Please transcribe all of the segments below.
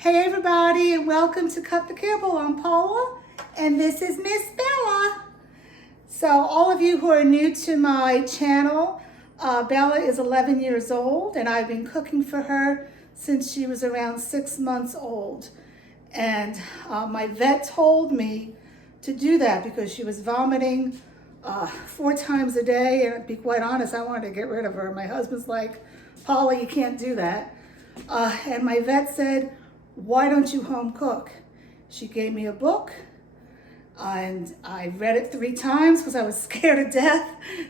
Hey everybody, and welcome to Cut the Kibble. I'm Paula, and this is Miss Bella. So all of you who are new to my channel, Bella is 11 years old, and I've been cooking for her since she was around 6 months old. And my vet told me to do that because she was vomiting 4 times a day, and to be quite honest, I wanted to get rid of her. My husband's like, Paula, you can't do that. And my vet said, why don't you home cook? She gave me a book, and I read it 3 times because I was scared to death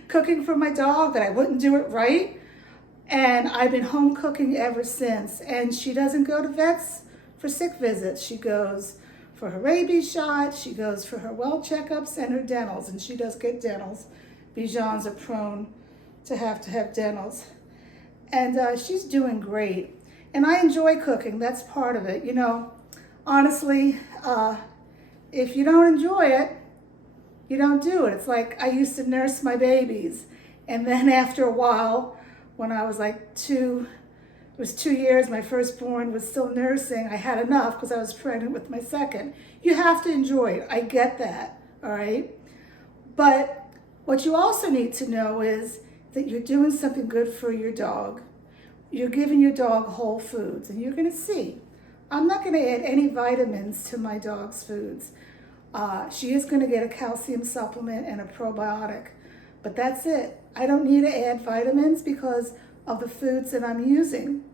cooking for my dog that I wouldn't do it right. And I've been home cooking ever since. And she doesn't go to vets for sick visits. She goes for her rabies shot, she goes for her well checkups and her dentals, and she does get dentals. Bijans are prone to have dentals. And she's doing great. And I enjoy cooking, that's part of it. You know, honestly, if you don't enjoy it, you don't do it. It's like I used to nurse my babies. And then after a while, when I was like 2, it was 2 years, my firstborn was still nursing. I had enough because I was pregnant with my second. You have to enjoy it. I get that, all right? But what you also need to know is that you're doing something good for your dog. You're giving your dog whole foods, and you're gonna see. I'm not gonna add any vitamins to my dog's foods. She is gonna get a calcium supplement and a probiotic, but that's it. I don't need to add vitamins because of the foods that I'm using.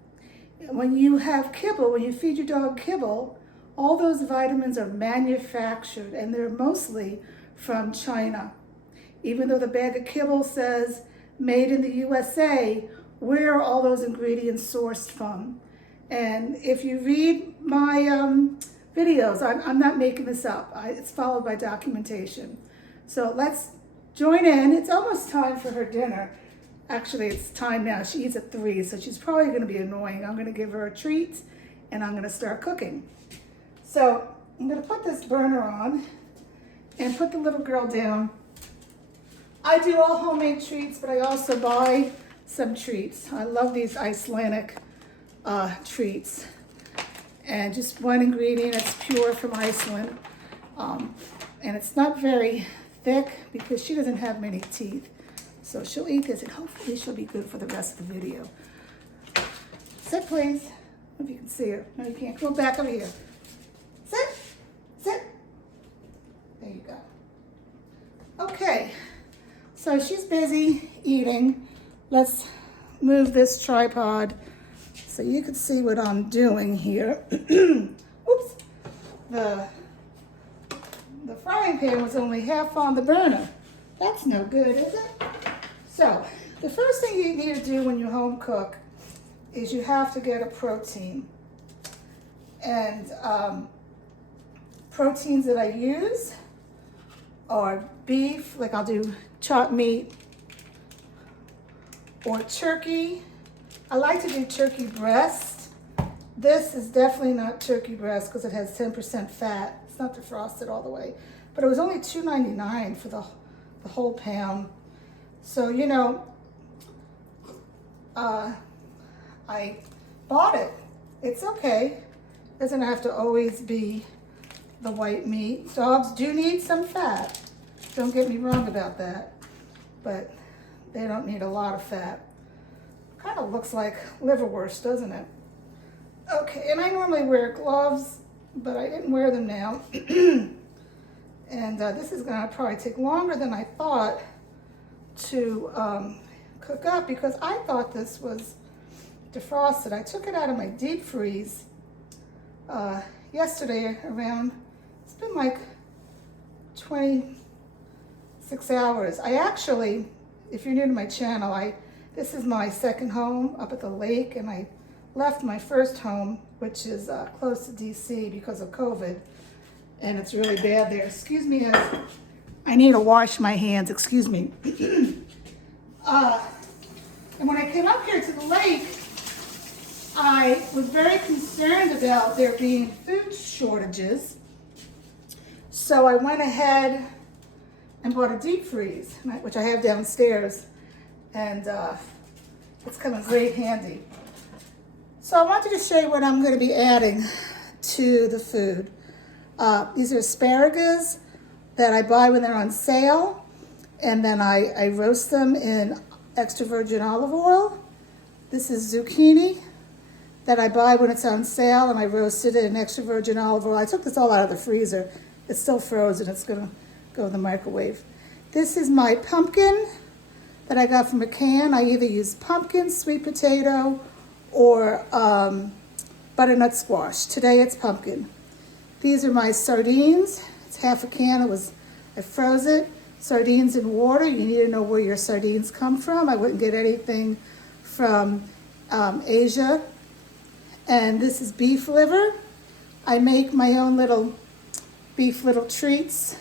When you have kibble, when you feed your dog kibble, all those vitamins are manufactured, and they're mostly from China. Even though the bag of kibble says made in the USA, where are all those ingredients sourced from? And if you read my videos, I'm not making this up. It's followed by documentation. So let's join in. It's almost time for her dinner. Actually, it's time now. She eats at 3, so she's probably gonna be annoying. I'm gonna give her a treat, and I'm gonna start cooking. So I'm gonna put this burner on and put the little girl down. I do all homemade treats, but I also buy some treats. I love these Icelandic treats. And just one ingredient, it's pure from Iceland. And it's not very thick because she doesn't have many teeth. So she'll eat this and hopefully she'll be good for the rest of the video. Sit, please. If you can see her. No, you can't. Come back over here. Sit. Sit. There you go. Okay. So she's busy eating. Let's move this tripod so you can see what I'm doing here. Oops. The frying pan was only half on the burner. That's no good, is it? So the first thing you need to do when you home cook is you have to get a protein. And proteins that I use are beef, like I'll do chopped meat, or turkey. I like to do turkey breast. This is definitely not turkey breast because it has 10% fat. It's not defrosted all the way. But it was only $2.99 for the whole pound. So, you know, I bought it. It's okay. It doesn't have to always be the white meat. Dogs do need some fat. Don't get me wrong about that. But they don't need a lot of fat. Kind of looks like liverwurst, doesn't it? Okay, and I normally wear gloves, but I didn't wear them now. And this is gonna probably take longer than I thought to cook up because I thought this was defrosted. I took it out of my deep freeze yesterday around, it's been like 26 hours. I actually, if you're new to my channel, this is my second home up at the lake, and I left my first home, which is close to DC because of COVID, and it's really bad there. Excuse me, I need to wash my hands, excuse me. And when I came up here to the lake, I was very concerned about there being food shortages. So I went ahead and bought a deep freeze, which I have downstairs. And it's come in great handy. So I wanted to show you what I'm going to be adding to the food. These are asparagus that I buy when they're on sale, and then I roast them in extra virgin olive oil. This is zucchini that I buy when it's on sale, and I roast it in extra virgin olive oil. I took this all out of the freezer. It's still frozen. It's gonna go in the microwave. This is my pumpkin that I got from a can. I either use pumpkin, sweet potato, or butternut squash. Today it's pumpkin. These are my sardines. It's half a can. I froze it. Sardines in water. You need to know where your sardines come from. I wouldn't get anything from Asia. And this is beef liver. I make my own little beef little treats.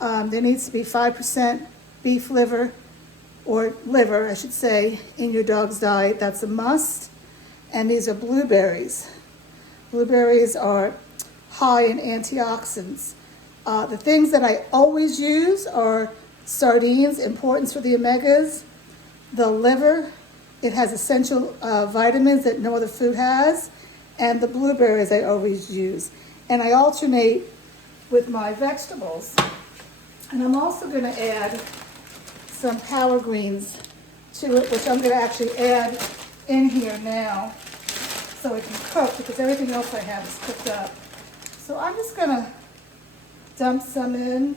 There needs to be 5% beef liver, or liver, I should say, in your dog's diet. That's a must. And these are blueberries. Blueberries are high in antioxidants. The things that I always use are sardines, importance for the omegas, the liver, it has essential vitamins that no other food has, and the blueberries I always use. And I alternate with my vegetables. And I'm also going to add some power greens to it, which I'm going to actually add in here now so it can cook, because everything else I have is cooked up. So I'm just going to dump some in.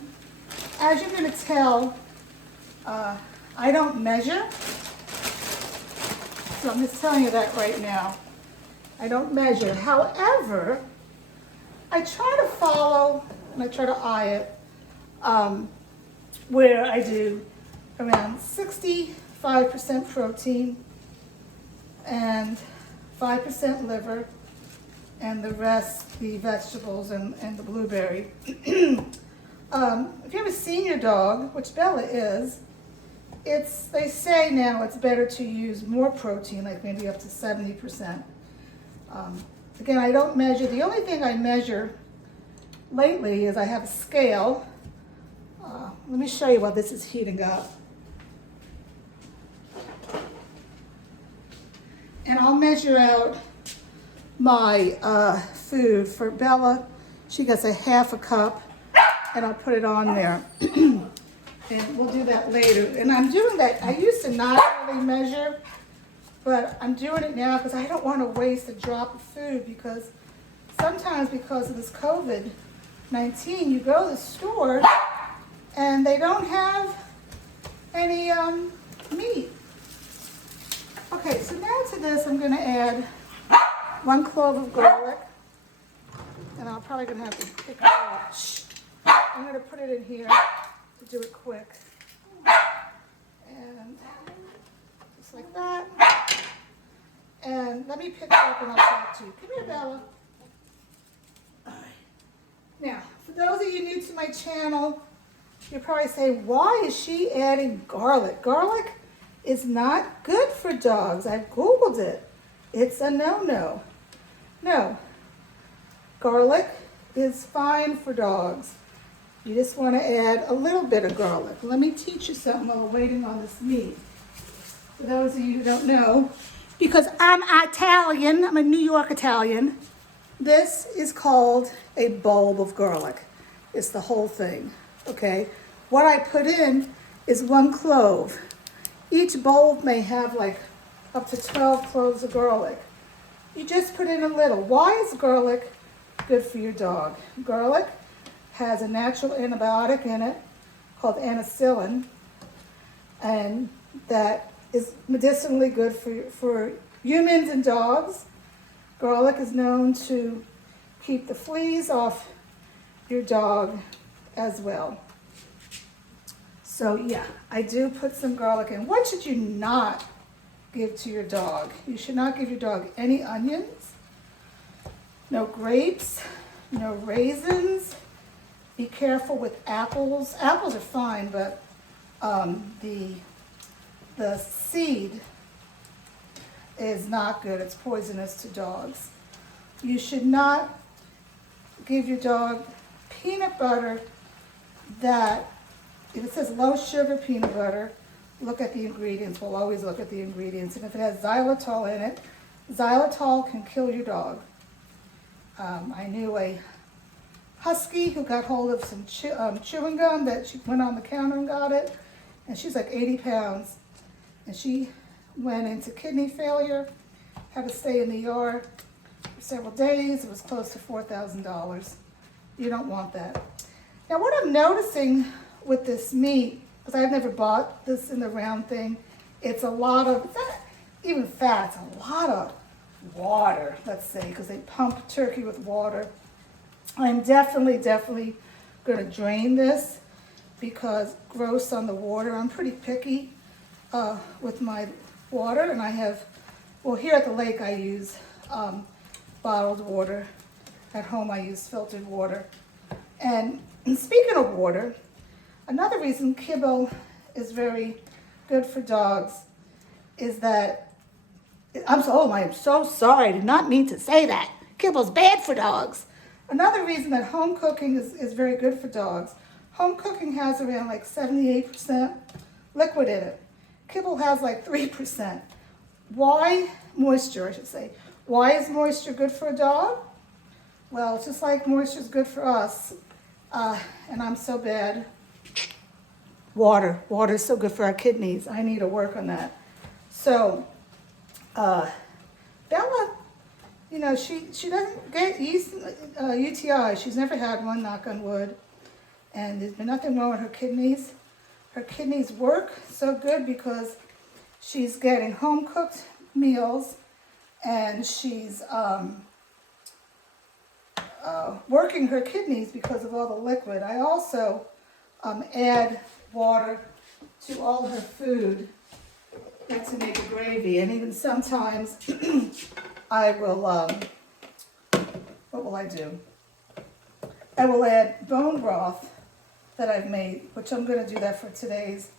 As you're going to tell, I don't measure, so I'm just telling you that right now. I don't measure. However, I try to follow and I try to eye it where I do around 65% protein and 5% liver, and the rest, the vegetables and the blueberry. If you have a senior dog, which Bella is, they say now it's better to use more protein, like maybe up to 70%. Again, I don't measure. The only thing I measure lately is I have a scale. Let me show you while this is heating up. And I'll measure out my food. For Bella, she gets a half a cup, and I'll put it on there. And we'll do that later. And I'm doing that. I used to not really measure, but I'm doing it now because I don't want to waste a drop of food, because sometimes because of this COVID-19, you go to the store and they don't have any meat. Okay, so now to this I'm going to add 1 clove of garlic, and I'm probably going to have to pick it up. I'm going to put it in here to do it quick. And just like that. And let me pick it up and I'll talk to you. Come here, Bella. All right. Now, for those of you new to my channel, you're probably saying, why is she adding garlic? Garlic is not good for dogs. I've Googled it. It's a no-no. No. Garlic is fine for dogs. You just want to add a little bit of garlic. Let me teach you something while we're waiting on this meat. For those of you who don't know, because I'm Italian, I'm a New York Italian, this is called a bulb of garlic. It's the whole thing, okay? What I put in is 1 clove. Each bulb may have like up to 12 cloves of garlic. You just put in a little. Why is garlic good for your dog? Garlic has a natural antibiotic in it called anicillin, and that is medicinally good for humans and dogs. Garlic is known to keep the fleas off your dog as well. So yeah, I do put some garlic in. What should you not give to your dog? You should not give your dog any onions, no grapes, no raisins. Be careful with apples. Apples are fine, but the seed is not good. It's poisonous to dogs. You should not give your dog peanut butter that, if it says low sugar peanut butter, look at the ingredients. We'll always look at the ingredients. And if it has xylitol in it, xylitol can kill your dog. I knew a husky who got hold of some chewing gum that she went on the counter and got it. And she's like 80 pounds. And she went into kidney failure, had to stay in the ER for several days. It was close to $4,000. You don't want that. Now what I'm noticing with this meat, because I've never bought this in the round thing, it's a lot of, it's not even fat, it's a lot of water, let's say, because they pump turkey with water. I'm definitely going to drain this because gross on the water. I'm pretty picky with my water, and I have, well, here at the lake I use bottled water. At home I use filtered water. And speaking of water, another reason Kibble is very good for dogs is that, I am so sorry, I did not mean to say that. Kibble's bad for dogs. Another reason that home cooking is very good for dogs, home cooking has around like 78% liquid in it. Kibble has like 3%. Why? Moisture, I should say. Why is moisture good for a dog? Well, it's just like moisture is good for us. And I'm so bad. Water is so good for our kidneys. I need to work on that. So, Bella, you know, she doesn't get UTI. She's never had one, knock on wood. And there's been nothing wrong with her kidneys. Her kidneys work so good because she's getting home-cooked meals and she's working her kidneys because of all the liquid. I also add water to all her food to make a gravy, and even sometimes I will, what will I do? I will add bone broth that I've made, which I'm going to do that for today's,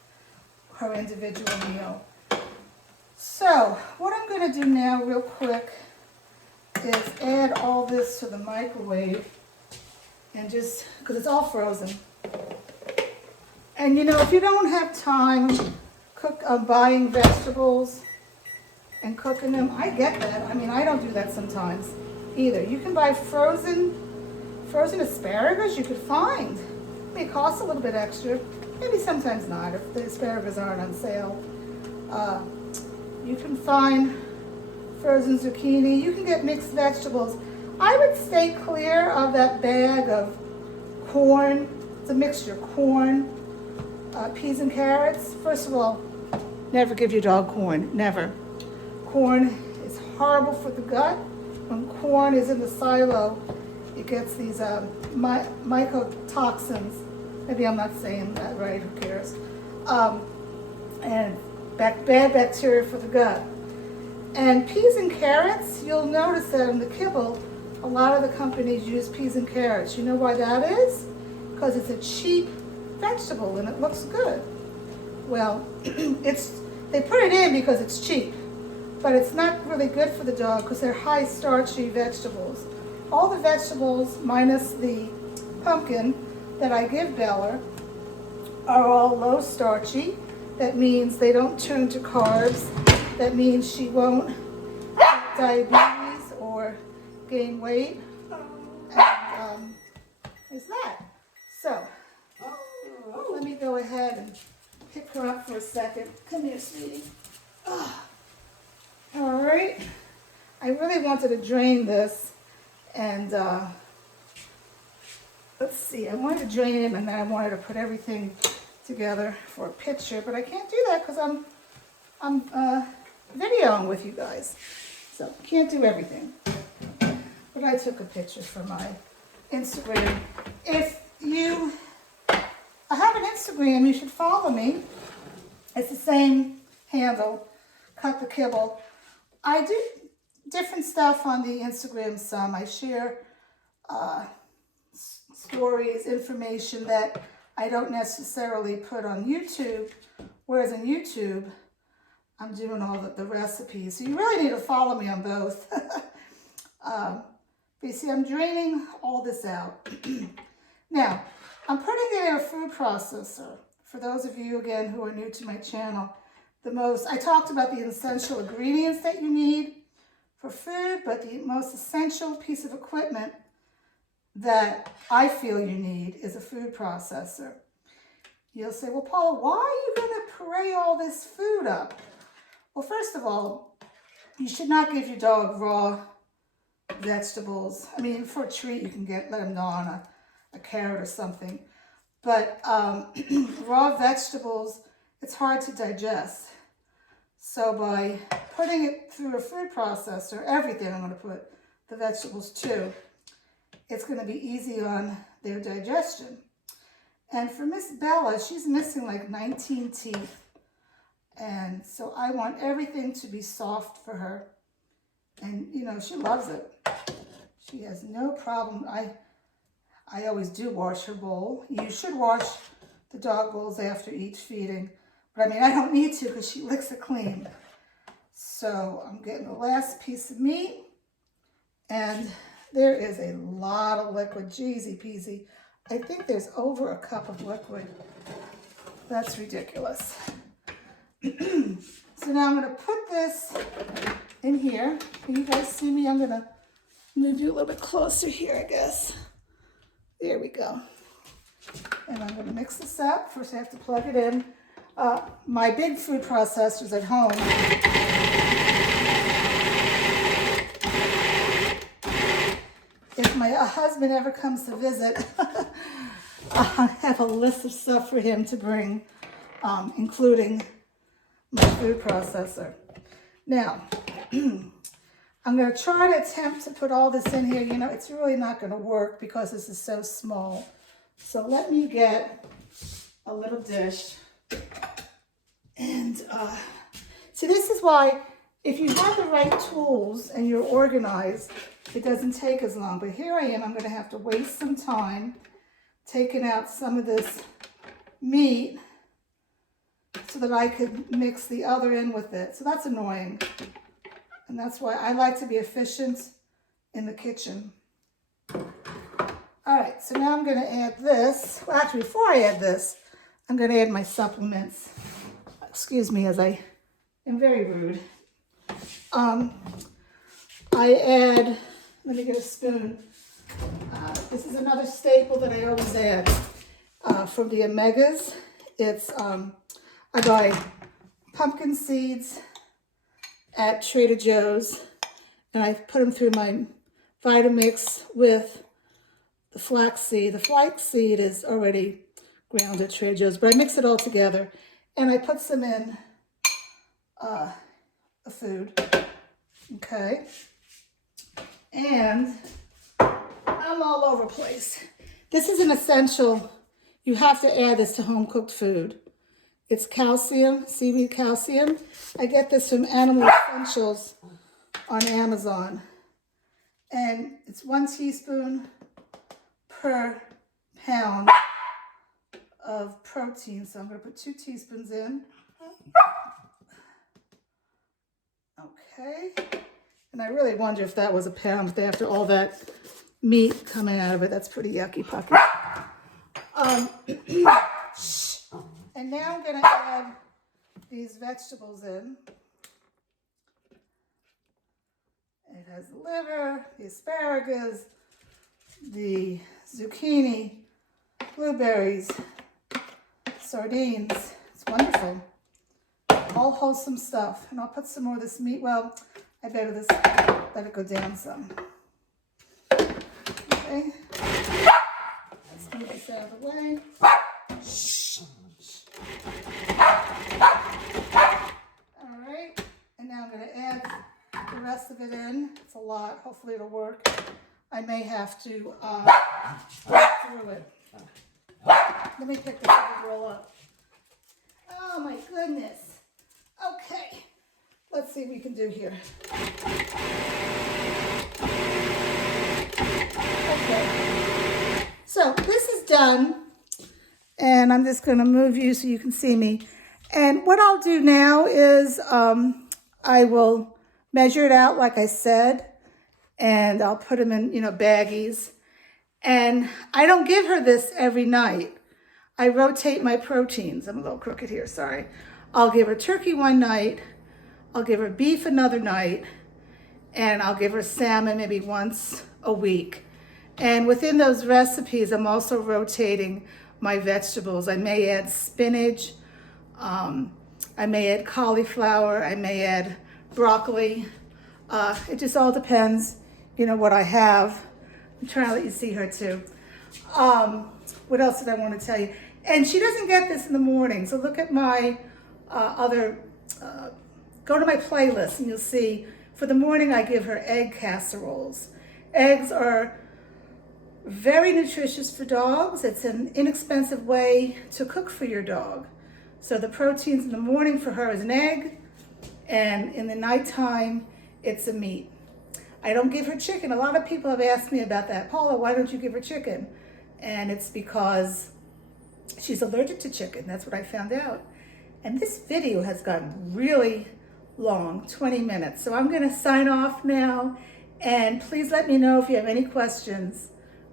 her individual meal. So, what I'm going to do now real quick is add all this to the microwave, and just, because it's all frozen. And you know, if you don't have time buying vegetables and cooking them, I get that. I mean, I don't do that sometimes either. You can buy frozen asparagus you could find. It may cost a little bit extra, maybe sometimes not if the asparagus aren't on sale. You can find frozen zucchini. You can get mixed vegetables. I would stay clear of that bag of corn. It's a mixture, corn, peas and carrots. First of all, never give your dog corn, never. Corn is horrible for the gut. When corn is in the silo, it gets these mycotoxins. Maybe I'm not saying that right, who cares? And bad bacteria for the gut. And peas and carrots, you'll notice that in the Kibble, a lot of the companies use peas and carrots. You know why that is? Because it's a cheap vegetable and it looks good. Well, they put it in because it's cheap, but it's not really good for the dog because they're high starchy vegetables. All the vegetables, minus the pumpkin that I give Bella, are all low starchy. That means they don't turn to carbs. That means she won't have diabetes or gain weight. And there's that. So, let me go ahead and pick her up for a second. Come here, sweetie. Oh. All right. I really wanted to drain this, and let's see. I wanted to drain it, and then I wanted to put everything together for a picture, but I can't do that because I'm videoing with you guys, so can't do everything. But I took a picture for my Instagram. If you have an Instagram, you should follow me. It's the same handle, Cut the Kibble. I do different stuff on the Instagram some. I share stories, information that I don't necessarily put on YouTube, whereas on YouTube, I'm doing all the recipes. So you really need to follow me on both. But you see, I'm draining all this out. Now, I'm putting it in a food processor. For those of you, again, who are new to my channel, I talked about the essential ingredients that you need for food, but the most essential piece of equipment that I feel you need is a food processor. You'll say, well, Paula, why are you going to puree all this food up? Well, first of all, you should not give your dog raw vegetables. I mean, for a treat, you can let them gnaw on a carrot or something. But raw vegetables, it's hard to digest. So by putting it through a food processor, everything I'm going to put, the vegetables too, it's going to be easy on their digestion. And for Miss Bella, she's missing like 19 teeth. And so I want everything to be soft for her. And, you know, she loves it. She has no problem. I always do wash her bowl. You should wash the dog bowls after each feeding. But I mean, I don't need to because she licks it clean. So I'm getting the last piece of meat. And there is a lot of liquid. Jeezy peasy. I think there's over a cup of liquid. That's ridiculous. So now I'm going to put this in here. Can you guys see me? I'm going to move you a little bit closer here, I guess. There we go. And I'm going to mix this up. First I have to plug it in. My big food processor's at home. If my husband ever comes to visit, I have a list of stuff for him to bring, including my food processor. Now, I'm going to try to attempt to put all this in here. You know, it's really not going to work because this is so small. So let me get a little dish. And see, this is why if you have the right tools and you're organized, it doesn't take as long. But here I am, I'm going to have to waste some time taking out some of this meat so that I could mix the other in with it. So that's annoying. And that's why I like to be efficient in the kitchen. All right, so now I'm going to add this. Well, actually, before I add this, I'm going to add my supplements. Excuse me as I am very rude. I add, let me get a spoon. This is another staple that I always add from the Omegas. It's, I buy pumpkin seeds at Trader Joe's, and I put them through my Vitamix with the flaxseed. The flaxseed is already ground at Trader Joe's, but I mix it all together, and I put some in a food, okay? And I'm all over the place. This is an essential. You have to add this to home-cooked food. It's calcium, seaweed calcium. I get this from Animal Essentials on Amazon. And it's 1 teaspoon per pound of protein. So I'm going to put 2 teaspoons in. Okay. And I really wonder if that was a pound after all that meat coming out of it. That's pretty yucky puppy. And now I'm going to add these vegetables in. It has the liver, the asparagus, the zucchini, blueberries, sardines. It's wonderful. All wholesome stuff. And I'll put some more of this meat. Well, I better just let it go down some. Okay. Let's move this out of the way. All right. And now I'm going to add the rest of it in. It's a lot. Hopefully it'll work. I may have to work through it. Let me pick this roll up. Oh my goodness. Okay. Let's see what we can do here. Okay. So this is done. And I'm just going to move you so you can see me. And what I'll do now is I will measure it out like I said. And I'll put them in, baggies. And I don't give her this every night. I rotate my proteins. I'm a little crooked here, sorry. I'll give her turkey one night. I'll give her beef another night. and I'll give her salmon maybe once a week. And within those recipes, I'm also rotating my vegetables. I may add spinach, I may add cauliflower, I may add broccoli. It just all depends, you know, what I have. I'm trying to let you see her too. What else did I want to tell you? And she doesn't get this in the morning, so look at my go to my playlist and you'll see for the morning I give her egg casseroles. Eggs are very nutritious for dogs. It's an inexpensive way to cook for your dog. So the proteins in the morning for her is an egg, and in the nighttime, it's a meat. I don't give her chicken. A lot of people have asked me about that. Paula, why don't you give her chicken? And it's because she's allergic to chicken. That's what I found out. And this video has gotten really long, 20 minutes. So I'm gonna sign off now, and please let me know if you have any questions,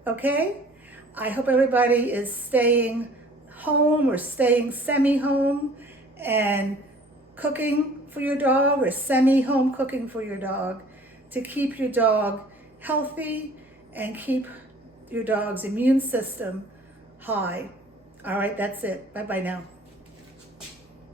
okay? I hope everybody is staying home or staying semi-home and cooking for your dog, or semi-home cooking for your dog, to keep your dog healthy and keep your dog's immune system high. All right, that's it. Bye-bye now.